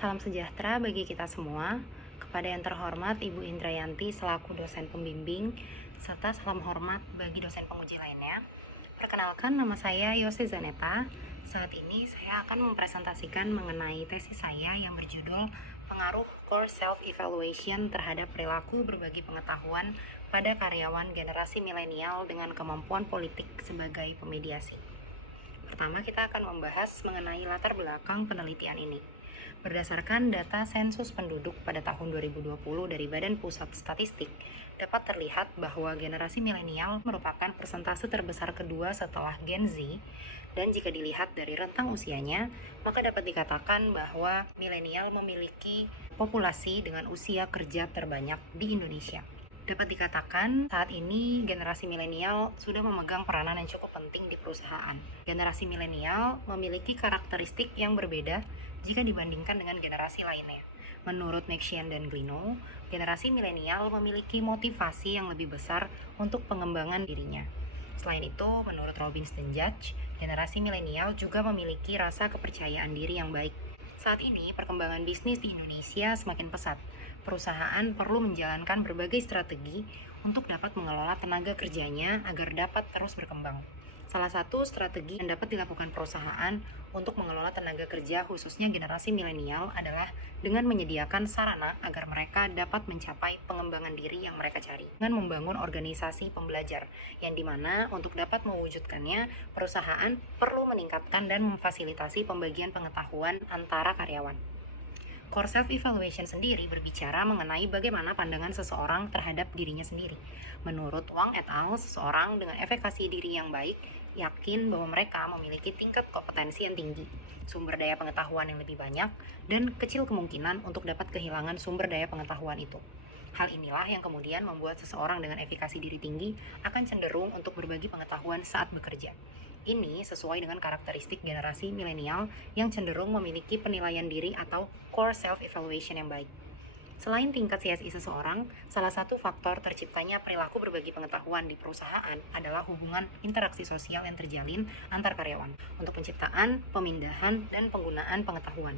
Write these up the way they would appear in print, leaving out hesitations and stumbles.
Salam sejahtera bagi kita semua. Kepada yang terhormat Ibu Indrayanti selaku dosen pembimbing, serta salam hormat bagi dosen penguji lainnya. Perkenalkan, nama saya Yose Zaneta. Saat ini saya akan mempresentasikan mengenai tesis saya yang berjudul Pengaruh Core Self-Evaluation terhadap perilaku berbagi pengetahuan pada karyawan generasi milenial dengan kemampuan politik sebagai pemediasi. Pertama, kita akan membahas mengenai latar belakang penelitian ini. Berdasarkan data sensus penduduk pada tahun 2020 dari Badan Pusat Statistik, dapat terlihat bahwa generasi milenial merupakan persentase terbesar kedua setelah Gen Z, dan jika dilihat dari rentang usianya, maka dapat dikatakan bahwa milenial memiliki populasi dengan usia kerja terbanyak di Indonesia. Dapat dikatakan saat ini generasi milenial sudah memegang peranan yang cukup penting di perusahaan. Generasi milenial memiliki karakteristik yang berbeda jika dibandingkan dengan generasi lainnya. Menurut McShane dan Glino, generasi milenial memiliki motivasi yang lebih besar untuk pengembangan dirinya. Selain itu, menurut Robbins dan Judge, generasi milenial juga memiliki rasa kepercayaan diri yang baik. Saat ini, perkembangan bisnis di Indonesia semakin pesat. Perusahaan perlu menjalankan berbagai strategi untuk dapat mengelola tenaga kerjanya agar dapat terus berkembang. Salah satu strategi yang dapat dilakukan perusahaan untuk mengelola tenaga kerja khususnya generasi milenial adalah dengan menyediakan sarana agar mereka dapat mencapai pengembangan diri yang mereka cari. Dengan membangun organisasi pembelajar, yang dimana untuk dapat mewujudkannya, perusahaan perlu meningkatkan dan memfasilitasi pembagian pengetahuan antara karyawan. Core Self-Evaluation sendiri berbicara mengenai bagaimana pandangan seseorang terhadap dirinya sendiri. Menurut Wang et al., seseorang dengan evaluasi diri yang baik yakin bahwa mereka memiliki tingkat kompetensi yang tinggi, sumber daya pengetahuan yang lebih banyak, dan kecil kemungkinan untuk dapat kehilangan sumber daya pengetahuan itu. Hal inilah yang kemudian membuat seseorang dengan evaluasi diri tinggi akan cenderung untuk berbagi pengetahuan saat bekerja. Ini sesuai dengan karakteristik generasi milenial yang cenderung memiliki penilaian diri atau core self-evaluation yang baik. Selain tingkat CSI seseorang, salah satu faktor terciptanya perilaku berbagi pengetahuan di perusahaan adalah hubungan interaksi sosial yang terjalin antar karyawan untuk penciptaan, pemindahan, dan penggunaan pengetahuan.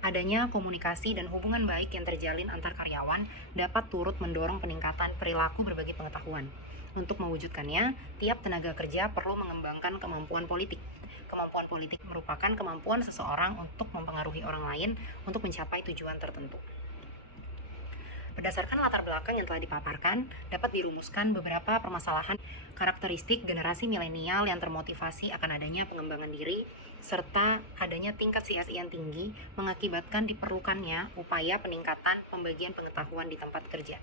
Adanya komunikasi dan hubungan baik yang terjalin antar karyawan dapat turut mendorong peningkatan perilaku berbagi pengetahuan. Untuk mewujudkannya, tiap tenaga kerja perlu mengembangkan kemampuan politik. Kemampuan politik merupakan kemampuan seseorang untuk mempengaruhi orang lain untuk mencapai tujuan tertentu. Berdasarkan latar belakang yang telah dipaparkan, dapat dirumuskan beberapa permasalahan karakteristik generasi milenial yang termotivasi akan adanya pengembangan diri, serta adanya tingkat CSI yang tinggi mengakibatkan diperlukannya upaya peningkatan pembagian pengetahuan di tempat kerja.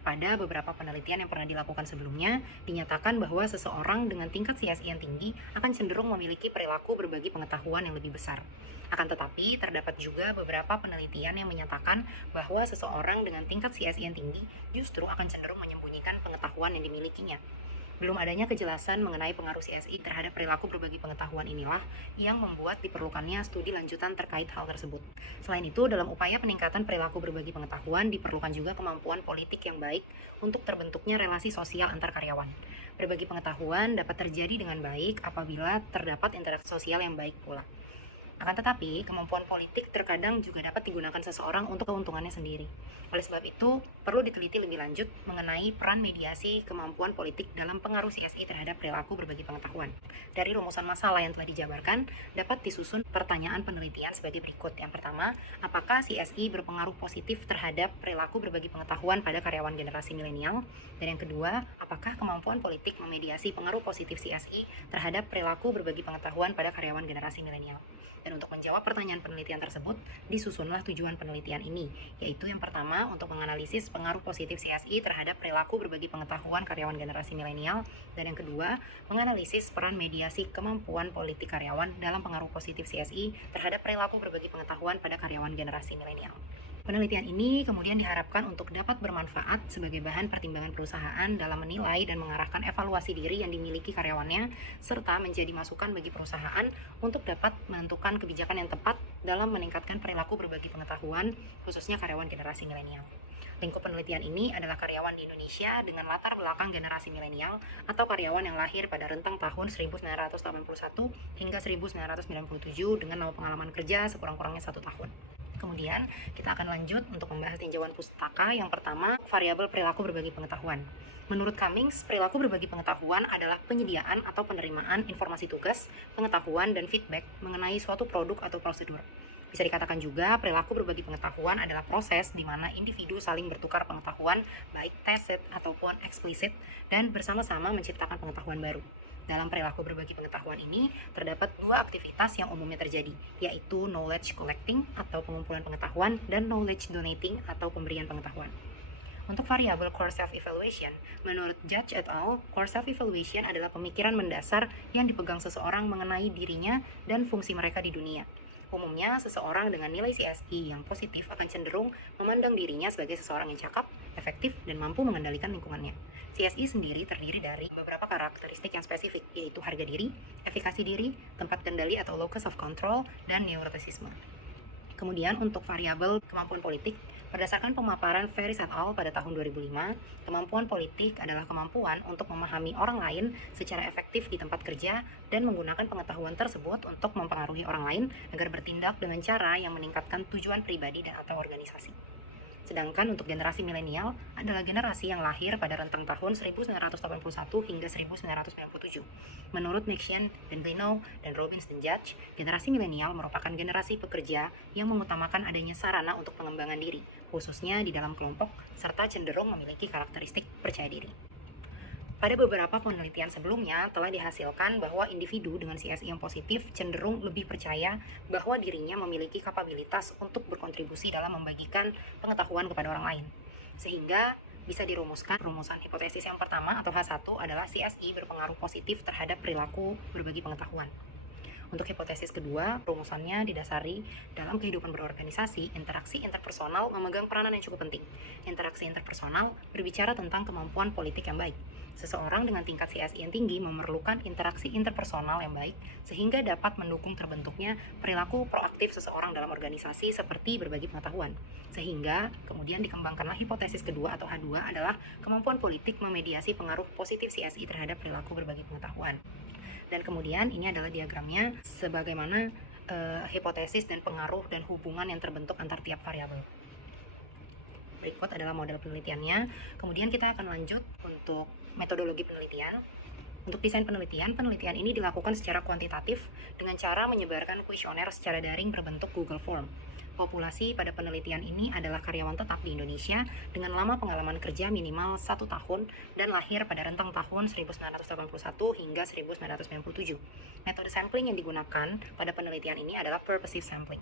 Pada beberapa penelitian yang pernah dilakukan sebelumnya, dinyatakan bahwa seseorang dengan tingkat CSI yang tinggi akan cenderung memiliki perilaku berbagi pengetahuan yang lebih besar. Akan tetapi, terdapat juga beberapa penelitian yang menyatakan bahwa seseorang dengan tingkat CSI yang tinggi justru akan cenderung menyembunyikan pengetahuan yang dimilikinya. Belum adanya kejelasan mengenai pengaruh CSI terhadap perilaku berbagi pengetahuan inilah yang membuat diperlukannya studi lanjutan terkait hal tersebut. Selain itu, dalam upaya peningkatan perilaku berbagi pengetahuan diperlukan juga kemampuan politik yang baik untuk terbentuknya relasi sosial antar karyawan. Berbagi pengetahuan dapat terjadi dengan baik apabila terdapat interaksi sosial yang baik pula. Akan tetapi, kemampuan politik terkadang juga dapat digunakan seseorang untuk keuntungannya sendiri. Oleh sebab itu, perlu diteliti lebih lanjut mengenai peran mediasi kemampuan politik dalam pengaruh CSI terhadap perilaku berbagi pengetahuan. Dari rumusan masalah yang telah dijabarkan, dapat disusun pertanyaan penelitian sebagai berikut. Yang pertama, apakah CSI berpengaruh positif terhadap perilaku berbagi pengetahuan pada karyawan generasi milenial? Dan yang kedua, apakah kemampuan politik memediasi pengaruh positif CSI terhadap perilaku berbagi pengetahuan pada karyawan generasi milenial? Dan untuk menjawab pertanyaan penelitian tersebut, disusunlah tujuan penelitian ini, yaitu yang pertama untuk menganalisis pengaruh positif CSI terhadap perilaku berbagi pengetahuan karyawan generasi milenial, dan yang kedua, menganalisis peran mediasi kemampuan politik karyawan dalam pengaruh positif CSI terhadap perilaku berbagi pengetahuan pada karyawan generasi milenial. Penelitian ini kemudian diharapkan untuk dapat bermanfaat sebagai bahan pertimbangan perusahaan dalam menilai dan mengarahkan evaluasi diri yang dimiliki karyawannya, serta menjadi masukan bagi perusahaan untuk dapat menentukan kebijakan yang tepat dalam meningkatkan perilaku berbagi pengetahuan, khususnya karyawan generasi milenial. Lingkup penelitian ini adalah karyawan di Indonesia dengan latar belakang generasi milenial atau karyawan yang lahir pada rentang tahun 1981 hingga 1997 dengan pengalaman kerja sekurang-kurangnya 1 tahun. Kemudian kita akan lanjut untuk membahas tinjauan pustaka. Yang pertama, variabel perilaku berbagi pengetahuan. Menurut Cummings, perilaku berbagi pengetahuan adalah penyediaan atau penerimaan informasi tugas, pengetahuan, dan feedback mengenai suatu produk atau prosedur. Bisa dikatakan juga, perilaku berbagi pengetahuan adalah proses di mana individu saling bertukar pengetahuan, baik tacit ataupun eksplisit, dan bersama-sama menciptakan pengetahuan baru. Dalam perilaku berbagi pengetahuan ini, terdapat dua aktivitas yang umumnya terjadi, yaitu knowledge collecting atau pengumpulan pengetahuan dan knowledge donating atau pemberian pengetahuan. Untuk variabel core self-evaluation, menurut Judge et al., core self-evaluation adalah pemikiran mendasar yang dipegang seseorang mengenai dirinya dan fungsi mereka di dunia. Umumnya, seseorang dengan nilai CSI yang positif akan cenderung memandang dirinya sebagai seseorang yang cakap, efektif, dan mampu mengendalikan lingkungannya. CSI sendiri terdiri dari beberapa karakteristik yang spesifik, yaitu harga diri, efikasi diri, tempat kendali atau locus of control, dan neuroticisme. Kemudian untuk variabel kemampuan politik, berdasarkan pemaparan Ferris et al. Pada tahun 2005, kemampuan politik adalah kemampuan untuk memahami orang lain secara efektif di tempat kerja dan menggunakan pengetahuan tersebut untuk mempengaruhi orang lain agar bertindak dengan cara yang meningkatkan tujuan pribadi dan atau organisasi. Sedangkan untuk generasi milenial adalah generasi yang lahir pada rentang tahun 1981 hingga 1997. Menurut Maxian, Benblino, dan Robbins dan Judge, generasi milenial merupakan generasi pekerja yang mengutamakan adanya sarana untuk pengembangan diri, khususnya di dalam kelompok, serta cenderung memiliki karakteristik percaya diri. Pada beberapa penelitian sebelumnya telah dihasilkan bahwa individu dengan CSI yang positif cenderung lebih percaya bahwa dirinya memiliki kapabilitas untuk berkontribusi dalam membagikan pengetahuan kepada orang lain. Sehingga bisa dirumuskan rumusan hipotesis yang pertama atau H1 adalah CSI berpengaruh positif terhadap perilaku berbagi pengetahuan. Untuk hipotesis kedua, rumusannya didasari dalam kehidupan berorganisasi, interaksi interpersonal memegang peranan yang cukup penting. Interaksi interpersonal berbicara tentang kemampuan politik yang baik. Seseorang dengan tingkat CSI yang tinggi memerlukan interaksi interpersonal yang baik sehingga dapat mendukung terbentuknya perilaku proaktif seseorang dalam organisasi seperti berbagi pengetahuan. Sehingga kemudian dikembangkanlah hipotesis kedua atau H2 adalah kemampuan politik memediasi pengaruh positif CSI terhadap perilaku berbagi pengetahuan. Dan kemudian ini adalah diagramnya sebagaimana hipotesis dan pengaruh dan hubungan yang terbentuk antar tiap variabel. Berikut adalah model penelitiannya. Kemudian kita akan lanjut untuk metodologi penelitian. Untuk desain penelitian ini dilakukan secara kuantitatif dengan cara menyebarkan kuesioner secara daring berbentuk Google Form. Populasi pada penelitian ini adalah karyawan tetap di Indonesia dengan lama pengalaman kerja minimal 1 tahun dan lahir pada rentang tahun 1981 hingga 1997. Metode sampling yang digunakan pada penelitian ini adalah purposive sampling.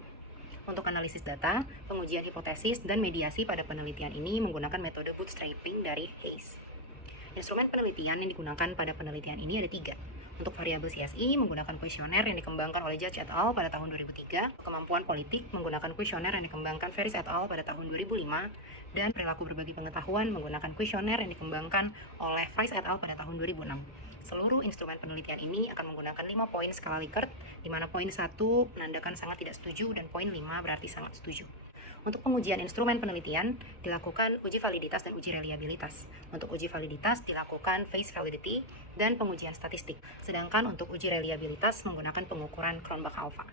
Untuk analisis data, pengujian hipotesis, dan mediasi pada penelitian ini menggunakan metode bootstrapping dari Hayes. Instrumen penelitian yang digunakan pada penelitian ini ada 3. Untuk variabel CSI menggunakan kuesioner yang dikembangkan oleh Judge et al. Pada tahun 2003, kemampuan politik menggunakan kuesioner yang dikembangkan Ferris et al. Pada tahun 2005, dan perilaku berbagi pengetahuan menggunakan kuesioner yang dikembangkan oleh Price et al. Pada tahun 2006. Seluruh instrumen penelitian ini akan menggunakan 5 poin skala Likert, di mana poin 1 menandakan sangat tidak setuju dan poin 5 berarti sangat setuju. Untuk pengujian instrumen penelitian, dilakukan uji validitas dan uji reliabilitas. Untuk uji validitas dilakukan face validity dan pengujian statistik. Sedangkan untuk uji reliabilitas menggunakan pengukuran Cronbach alpha.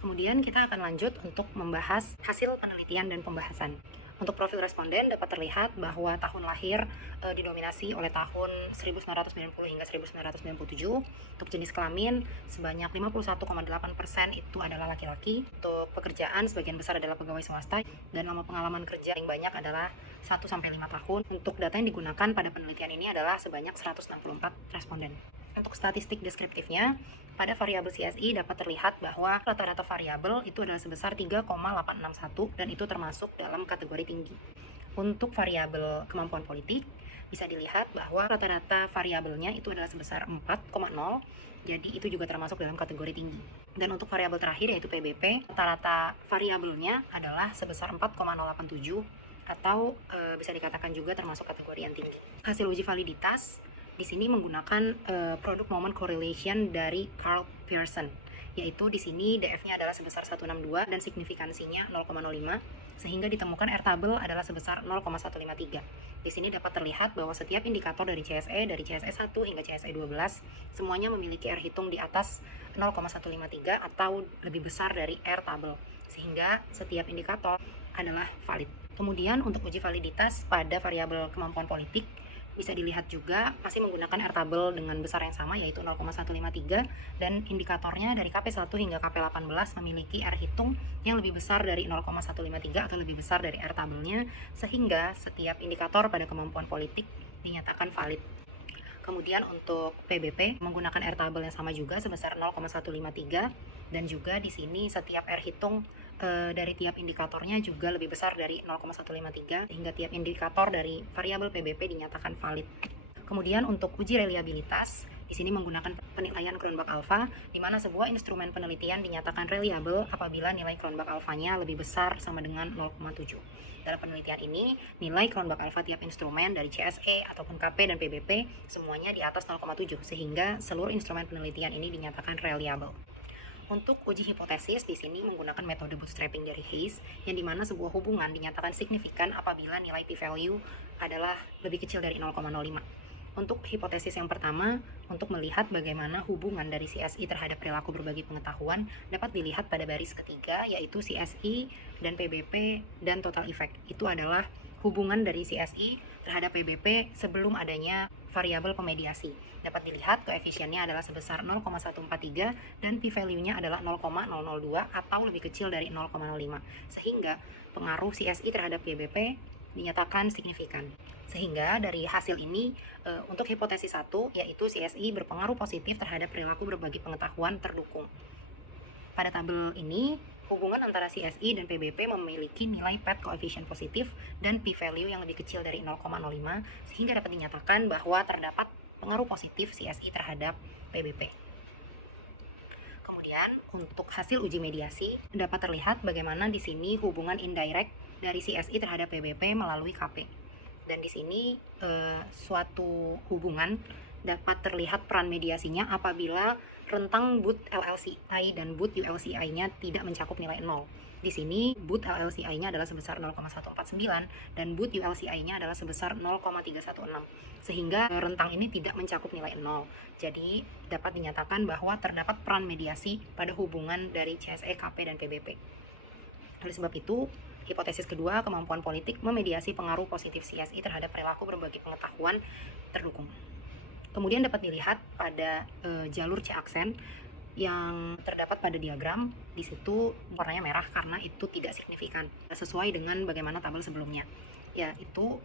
Kemudian kita akan lanjut untuk membahas hasil penelitian dan pembahasan. Untuk profil responden dapat terlihat bahwa tahun lahir didominasi oleh tahun 1990 hingga 1997. Untuk jenis kelamin sebanyak 51,8% itu adalah laki-laki. Untuk pekerjaan sebagian besar adalah pegawai swasta dan lama pengalaman kerja yang banyak adalah 1-5 tahun. Untuk data yang digunakan pada penelitian ini adalah sebanyak 164 responden. Untuk statistik deskriptifnya, pada variabel CSI dapat terlihat bahwa rata-rata variabel itu adalah sebesar 3,861 dan itu termasuk dalam kategori tinggi. Untuk variabel kemampuan politik, bisa dilihat bahwa rata-rata variabelnya itu adalah sebesar 4,0, jadi itu juga termasuk dalam kategori tinggi. Dan untuk variabel terakhir yaitu PBP, rata-rata variabelnya adalah sebesar 4,087 atau bisa dikatakan juga termasuk kategori yang tinggi. Hasil uji validitas di sini menggunakan product moment correlation dari Carl Pearson, yaitu di sini DF-nya adalah sebesar 162 dan signifikansinya 0,05, sehingga ditemukan R-table adalah sebesar 0,153. Di sini dapat terlihat bahwa setiap indikator dari CSE 1 hingga CSE 12 semuanya memiliki R hitung di atas 0,153 atau lebih besar dari R-table. sehingga setiap indikator adalah valid. Kemudian untuk uji validitas pada variabel kemampuan politik bisa dilihat juga masih menggunakan R tabel dengan besar yang sama yaitu 0,153 dan indikatornya dari KP1 hingga KP18 memiliki R hitung yang lebih besar dari 0,153 atau lebih besar dari R tabelnya, sehingga setiap indikator pada kemampuan politik dinyatakan valid. Kemudian untuk PBP menggunakan R tabel yang sama juga sebesar 0,153 dan juga di sini setiap R hitung dari tiap indikatornya juga lebih besar dari 0,153 sehingga tiap indikator dari variabel PBP dinyatakan valid. Kemudian untuk uji reliabilitas di sini menggunakan penilaian Cronbach alpha, di mana sebuah instrumen penelitian dinyatakan reliable apabila nilai Cronbach alpha-nya lebih besar sama dengan 0,7. Dalam penelitian ini, nilai Cronbach alpha tiap instrumen dari CSE ataupun KP dan PBP semuanya di atas 0,7, sehingga seluruh instrumen penelitian ini dinyatakan reliable. Untuk uji hipotesis, di sini menggunakan metode bootstrapping dari Hayes, yang dimana sebuah hubungan dinyatakan signifikan apabila nilai p-value adalah lebih kecil dari 0,05. Untuk hipotesis yang pertama, untuk melihat bagaimana hubungan dari CSI terhadap perilaku berbagi pengetahuan dapat dilihat pada baris ketiga, yaitu CSI dan PBP dan total effect. Itu adalah hubungan dari CSI terhadap PBP sebelum adanya variabel pemediasi. Dapat dilihat koefisiennya adalah sebesar 0,143 dan p-value-nya adalah 0,002 atau lebih kecil dari 0,05. Sehingga pengaruh CSI terhadap PBP dinyatakan signifikan. Sehingga dari hasil ini untuk hipotesis 1 yaitu CSI berpengaruh positif terhadap perilaku berbagi pengetahuan terdukung. Pada tabel ini hubungan antara CSI dan PBP memiliki nilai PET koefisien positif dan p-value yang lebih kecil dari 0,05 sehingga dapat dinyatakan bahwa terdapat pengaruh positif CSI terhadap PBP. Kemudian untuk hasil uji mediasi dapat terlihat bagaimana di sini hubungan indirect dari CSI terhadap PBP melalui KP. Dan di sini suatu hubungan dapat terlihat peran mediasinya apabila rentang boot LLCI dan boot ULCI-nya tidak mencakup nilai 0. Di sini boot LLCI-nya adalah sebesar 0,149 dan boot ULCI-nya adalah sebesar 0,316. Sehingga rentang ini tidak mencakup nilai 0. Jadi dapat dinyatakan bahwa terdapat peran mediasi pada hubungan dari CSE, KP, dan PBP. Oleh sebab itu, hipotesis kedua, kemampuan politik memediasi pengaruh positif CSI terhadap perilaku berbagi pengetahuan terdukung. Kemudian dapat dilihat pada jalur C-aksen yang terdapat pada diagram. Di situ warnanya merah karena itu tidak signifikan, sesuai dengan bagaimana tabel sebelumnya. Yaitu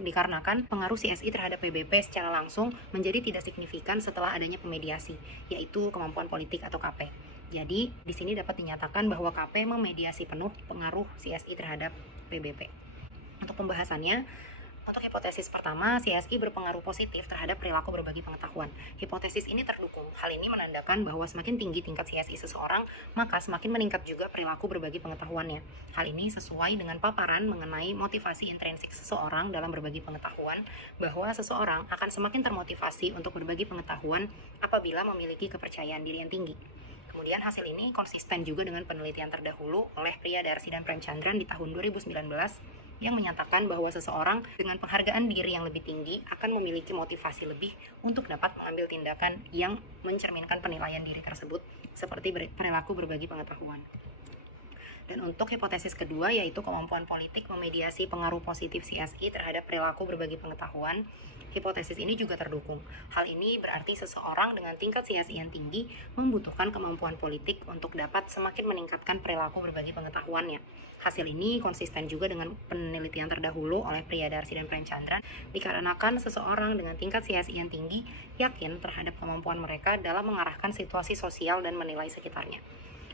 dikarenakan pengaruh CSI terhadap PBP secara langsung menjadi tidak signifikan setelah adanya pemediasi, yaitu kemampuan politik atau KP. Jadi di sini dapat dinyatakan bahwa KP memediasi penuh pengaruh CSI terhadap PBP. Untuk pembahasannya, untuk hipotesis pertama, CSI berpengaruh positif terhadap perilaku berbagi pengetahuan. Hipotesis ini terdukung. Hal ini menandakan bahwa semakin tinggi tingkat CSI seseorang, maka semakin meningkat juga perilaku berbagi pengetahuannya. Hal ini sesuai dengan paparan mengenai motivasi intrinsik seseorang dalam berbagi pengetahuan, bahwa seseorang akan semakin termotivasi untuk berbagi pengetahuan apabila memiliki kepercayaan diri yang tinggi. Kemudian hasil ini konsisten juga dengan penelitian terdahulu oleh Priyadarsi dan Premchandran di tahun 2019 yang menyatakan bahwa seseorang dengan penghargaan diri yang lebih tinggi akan memiliki motivasi lebih untuk dapat mengambil tindakan yang mencerminkan penilaian diri tersebut seperti perilaku berbagi pengetahuan. Dan untuk hipotesis kedua yaitu kemampuan politik memediasi pengaruh positif CSI terhadap perilaku berbagi pengetahuan, hipotesis ini juga terdukung. Hal ini berarti seseorang dengan tingkat CSI yang tinggi membutuhkan kemampuan politik untuk dapat semakin meningkatkan perilaku berbagi pengetahuannya. Hasil ini konsisten juga dengan penelitian terdahulu oleh Priyadarsi dan Premchandran, dikarenakan seseorang dengan tingkat CSI yang tinggi yakin terhadap kemampuan mereka dalam mengarahkan situasi sosial dan menilai sekitarnya.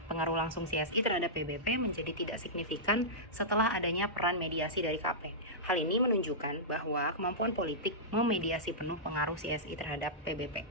Pengaruh langsung CSI terhadap PBP menjadi tidak signifikan setelah adanya peran mediasi dari KP. Hal ini menunjukkan bahwa kemampuan politik memediasi penuh pengaruh CSI terhadap PBP.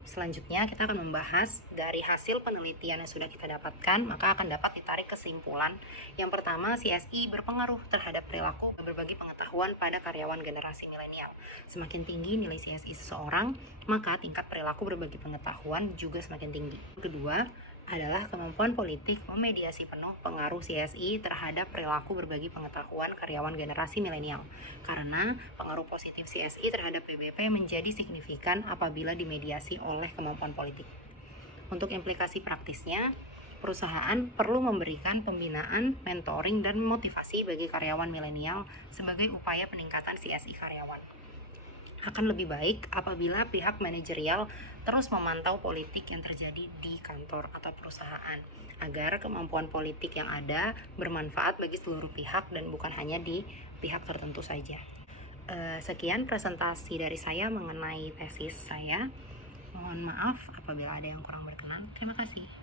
Selanjutnya kita akan membahas dari hasil penelitian yang sudah kita dapatkan, maka akan dapat ditarik kesimpulan. Yang pertama, CSI berpengaruh terhadap perilaku berbagi pengetahuan pada karyawan generasi milenial. Semakin tinggi nilai CSI seseorang, maka tingkat perilaku berbagi pengetahuan juga semakin tinggi. Kedua, adalah kemampuan politik memediasi penuh pengaruh CSI terhadap perilaku berbagi pengetahuan karyawan generasi milenial. Karena pengaruh positif CSI terhadap PBP menjadi signifikan apabila dimediasi oleh kemampuan politik. Untuk implikasi praktisnya, perusahaan perlu memberikan pembinaan, mentoring, dan motivasi bagi karyawan milenial sebagai upaya peningkatan CSI karyawan. Akan lebih baik apabila pihak manajerial terus memantau politik yang terjadi di kantor atau perusahaan, agar kemampuan politik yang ada bermanfaat bagi seluruh pihak dan bukan hanya di pihak tertentu saja. Sekian presentasi dari saya mengenai tesis saya. Mohon maaf apabila ada yang kurang berkenan. Terima kasih.